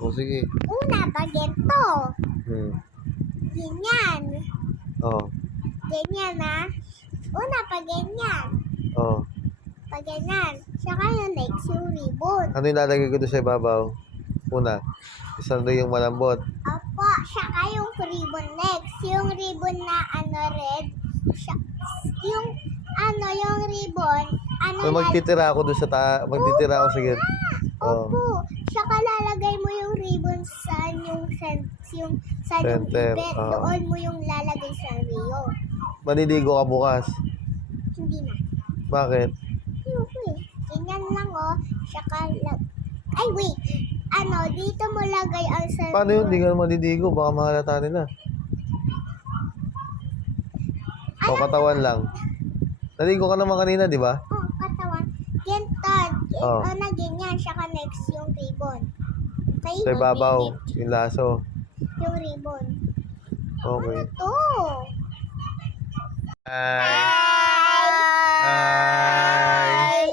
O, sige. Una, pag ganito. Ganyan. Oh. Ganyan, ha? Una, pag ganyan. Oh. Pag ganyan. Saka yung next, yung ribbon. Ano yung lalagay ko doon sa ibabaw? Una. Isang doon yung malambot. Opo, saka yung ribbon next. Yung ribbon na red. Yung yung ribbon, So, magtitira ako doon sa magtitira ako sa gilid. Oh. Opo. Saka lalagay mo yung ribbon sa yung Center, ibet. Doon mo yung lalagay sa Rio. Maniligo ka bukas. Hindi na. Bakit? Ayoko eh. Ganyan lang Saka ay wait. Dito mo lagay ang sa Paano yun? Hindi ka maniligo. Baka mahalata nila. O, katawan lang. Naligo ka naman kanina, di ba? Katawan. Ganyan. Oh. Na ganyan. Saka next yung ribbon. Okay? Sa ibabaw. Yung laso. Yung ribbon. Okay. Ano to? Hi!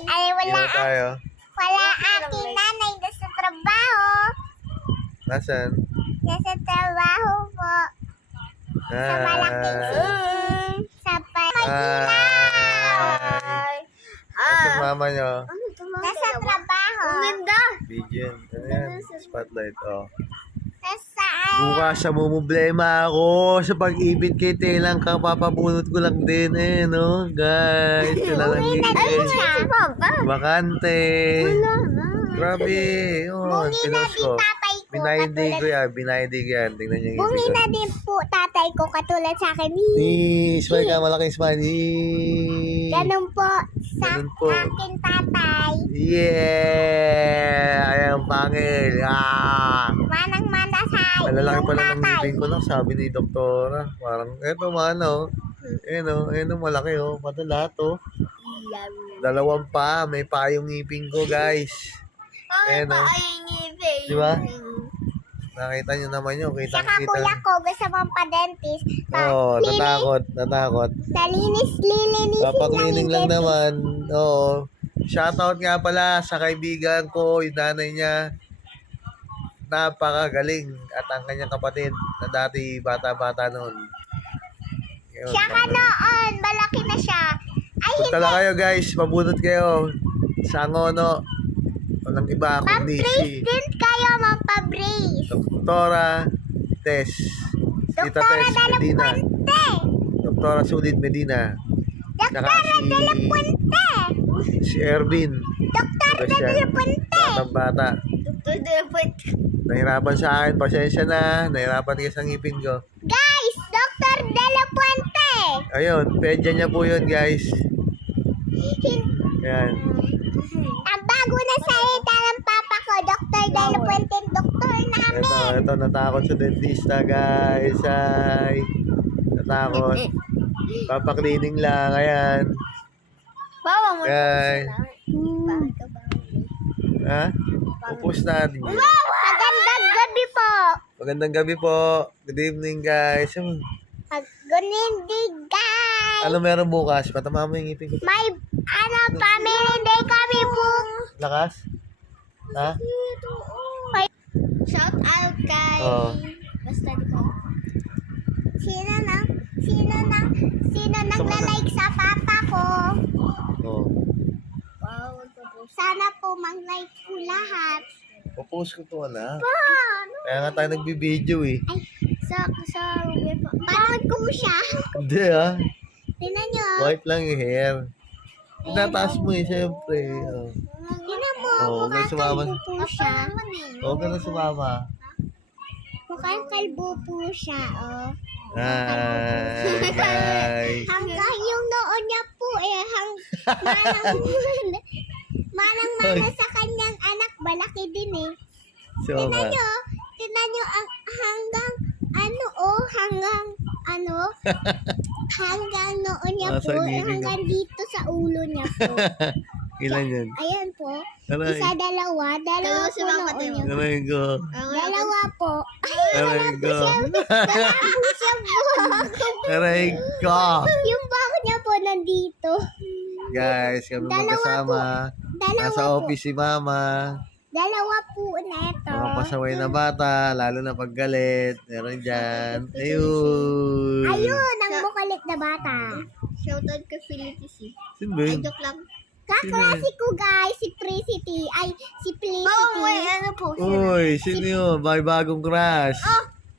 Ay, Dito tayo. wala aking nanay nasa trabaho. Nasaan? Nasa trabaho po. Sa malaking sa Hi! Nasaan mama nyo? Nasa trabaho. Video. Ayan. Spotlight. Oh. Nasa Bukas sa problema ako sa pag-ibig kay Telang kapapabunot ko lang din no guys. Sila lang siya. Bakante. Grabe. Yun. Bungi na Pinost din ko. tatay ko. Binaydig ko yan. Binaydig yan. Tingnan niyo yung Bungi ibig na din po tatay ko katulad sa akin. Smile ka. Malaking smile. Ganun po sa Ganun po. akin tatay. Yeah! Ayan pangil. Manang-mana sa Malalaki iyong pala ng tatay. ngipin ko lang, sabi ni doktora. Parang, eto mano. Ayan malaki Pati lahat Dalawang pa, may pa yung ngipin ko guys. Ayan Di ba? Nakita nyo naman yun. Saka kuya ko gusto mong pa-dentist. Natakot. Lilinisin Papaklining lang naman. Oo. Shoutout nga pala sa kaibigan ko, yung nanay niya. Napakagaling. At ang kanyang kapatid na dati bata-bata noon. Saka noon, malaki na siya. Ay, Punta lang kayo guys, pabunot kayo. Sa Ngono. Walang iba kundi ma-brace si din kayo, ma-brace. Doktora Tess. Tita Doktora Tess de la Medina. Puente. Doktora Sudit Medina. Doktora de la Puente. Si Ervin. Doktora de la Puente. Bata. Doktora de la Puente. Nahirapan sa akin. Pasensya na. Nahirapan kasi sa ngipin ko. Guys, Doktor de la Puente. Ayun. Pedya niya po yun guys. Ayan. Ang bago na salita ng papa ko, Doktor de la Puente, doktor namin. Ito natakot sa dentista guys. Ay. Natakot. Papaklining lang. Ayan. Bawa mo. Guys. Ha? Pupus natin yun. Magandang gabi po. Magandang gabi po. Good evening guys. Good evening, guys. Ano meron bukas? Patama mo yung ngipin ko. May, family day kami po. Lakas? Ha? Shout out kay... Oo. Basta di ko. Sino nagla-like sa papa ko? Oo. Sana po mag-like po lahat. Pupus ko to na. Paano? Kaya nga tayo nagbibideo eh. Ay, panood ko siya. Hindi ah. Tingnan nyo. White lang yung hair. Tataas mo eh, syempre. Tingnan mo. Oo, may Mukhang sumama. kalbo po siya. Huwag ka na sumama. Mukhang kalbo po siya, Hi, guys. Hanggang yung noon niya po manang-mana sa kanyang anak, balaki din eh. So, Tingnan nyo ang hanggang noon niya po, Nasa ngipin ko. hanggang dito sa ulo niya po. ilan yan? Ayan po. Aray. Isa, dalawa po noon niya. Aray ko. Dalawa po. Aray ko. Wala po siya po. Aray ko. Yung bako niya po nandito. Guys, kami Dalawa magkasama. Dalawa Nasa po. office si Mama. Dalawa po na ito. Mga pasaway na bata, lalo na pag galit. Meron dyan. Ayun. Ayun, ang mukulit na bata. Shoutout ka Felicity. Sino ba Ay, yun? joke lang. Kaklase ko guys, si Felicity. Ay, si Felicity. ano po? Uy, sino yun? May bagong crush.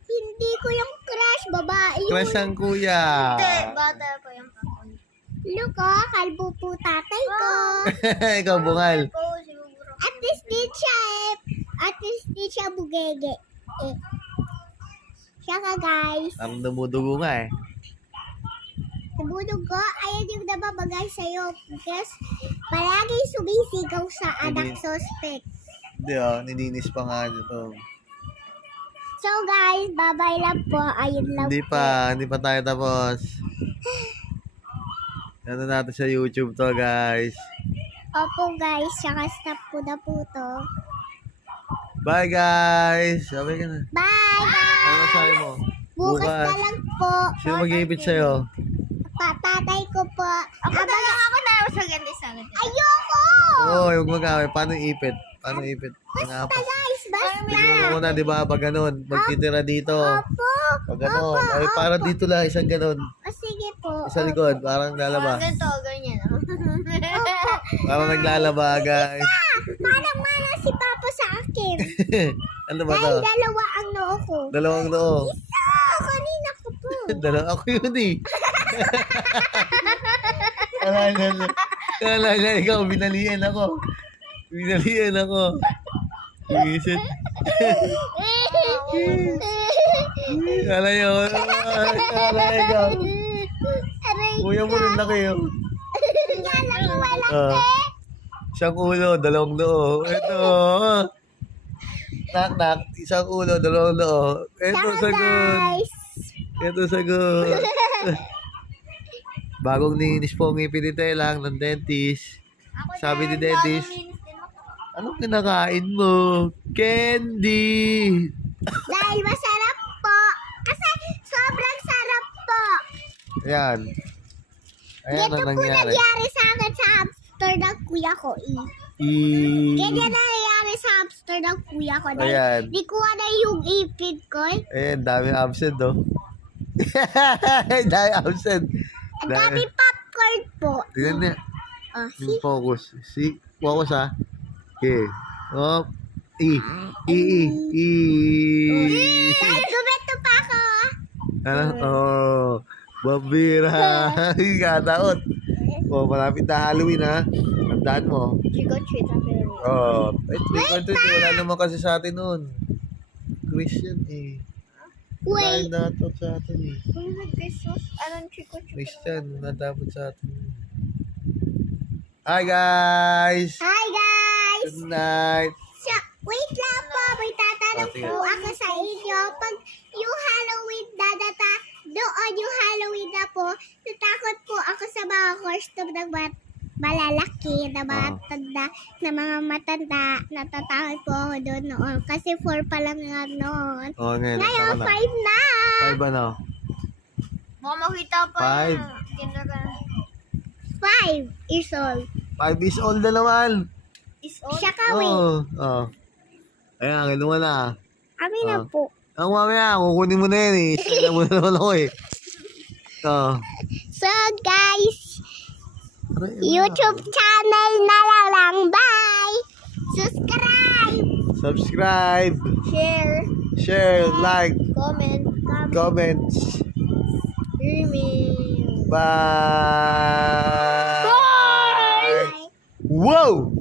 Hindi ko yung crush, babae yun. Crush ang kuya. Hindi, bata pa yung ako. Look, kalbo po tatay ko. Ikaw, bungal. Oo, siguro. At least di siya bugege. Siya ka guys. Ang dumudugo nga eh. Nabudog ko, ayaw yung nababagay sa'yo. Because palagi sumisigaw sa anak suspect. Hindi nininis pa nga nito. So guys, bye-bye lang po. Ayun lang Hindi pa tayo tapos. Ano natin sa YouTube to, guys. Opo guys, saka stop ko na po to. Bye, guys. Sabi ka na. Bye guys! Ano sabi mo? Bukas na lang po. Sino mag-iipit sa'yo? Tatay ko po. Ako na lang ako na sa ganito sa ganito. Ayoko! Oo, huwag mag-away. Paano ipit? Paano ipit? Basta guys, basta. Tignan mo muna, di ba? Pag ganun, magtitira dito. Opo. Pag ganun. Ay, para dito lang, isang ganun. O sige po. Sa likod, parang lalaba. Ganito, ganyan. Parang naglalaba, guys. Parang mana si Papa sa akin. Ano ba to? Dahil dalawa ang noo ko. Dalawang noo. Isa! Kanina ko po. Dalawa ako yun eh. Kala nga ikaw, binalian ako. Binalian ako. Isit. Kala yun. Kala ikaw. Aray, Kuya mo rin laki yun. kala ko wala. Isang ulo, dalawang noo. Ito. Knock. Isang ulo, dalawang noo. Ito Saka sagot. guys. Ito sagot. Bagong ninis po ang ngipin ni Telang ng dentist. Sabi ni dentist, anong kinakain mo? Candy! Dahil masarap po. Kasi sobrang sarap po. Ayan. Ayan Ganito ang po nangyari. nangyari sa akin sa hamster ng kuya ko. Ganyan na nangyari sa hamster ng kuya ko. Dahil Ayan. di kuha na yung ipid ko. Ayan, dami absent, oh. Dami absent. Ang dami popcorn po. Tignan niya. Oh, Yung focus. Focus, ha. Okay. Oh. E. Dahil gumito pa ako. Ano? Oh. Bambira. Kataot. Oh, malapit na Halloween, ha. Tandaan mo. Chico treat sabi rin. Oh. Ay, trick or treat. Wala naman kasi sa atin nun. Christian, eh. Wait. Wala dapat sa atin, eh. Kung sa Christmas, anong Chico treat? Christian, wala dapat sa atin. Hi, guys! Hi guys! Good night! So, wait lang po. May tatanong Oh, sige. po ako sa inyo. Pag yung Halloween doon yung Halloween na po, natakot po ako sa mga costume ng malalaki na matanda, na mga matanda. Natatakot po ako doon noon. Kasi 4 pa lang nga noon. Oh, ngayon. Ngayon, 5 na. 5 ano? Baka makita pa Five. yung kinaka. 5 years old. 5 is old na naman. Is all. Siya kawin. Oh. Ayan, kinuha na. Kami na Oh. po. Ang mamaya, kukunin mo na yan eh. Sila mo na naman ako eh. Oh. So, guys, Aray, YouTube channel na lang. Bye! Subscribe! Subscribe, Share. share, like, Comment. comments. Email. Bye! Whoa!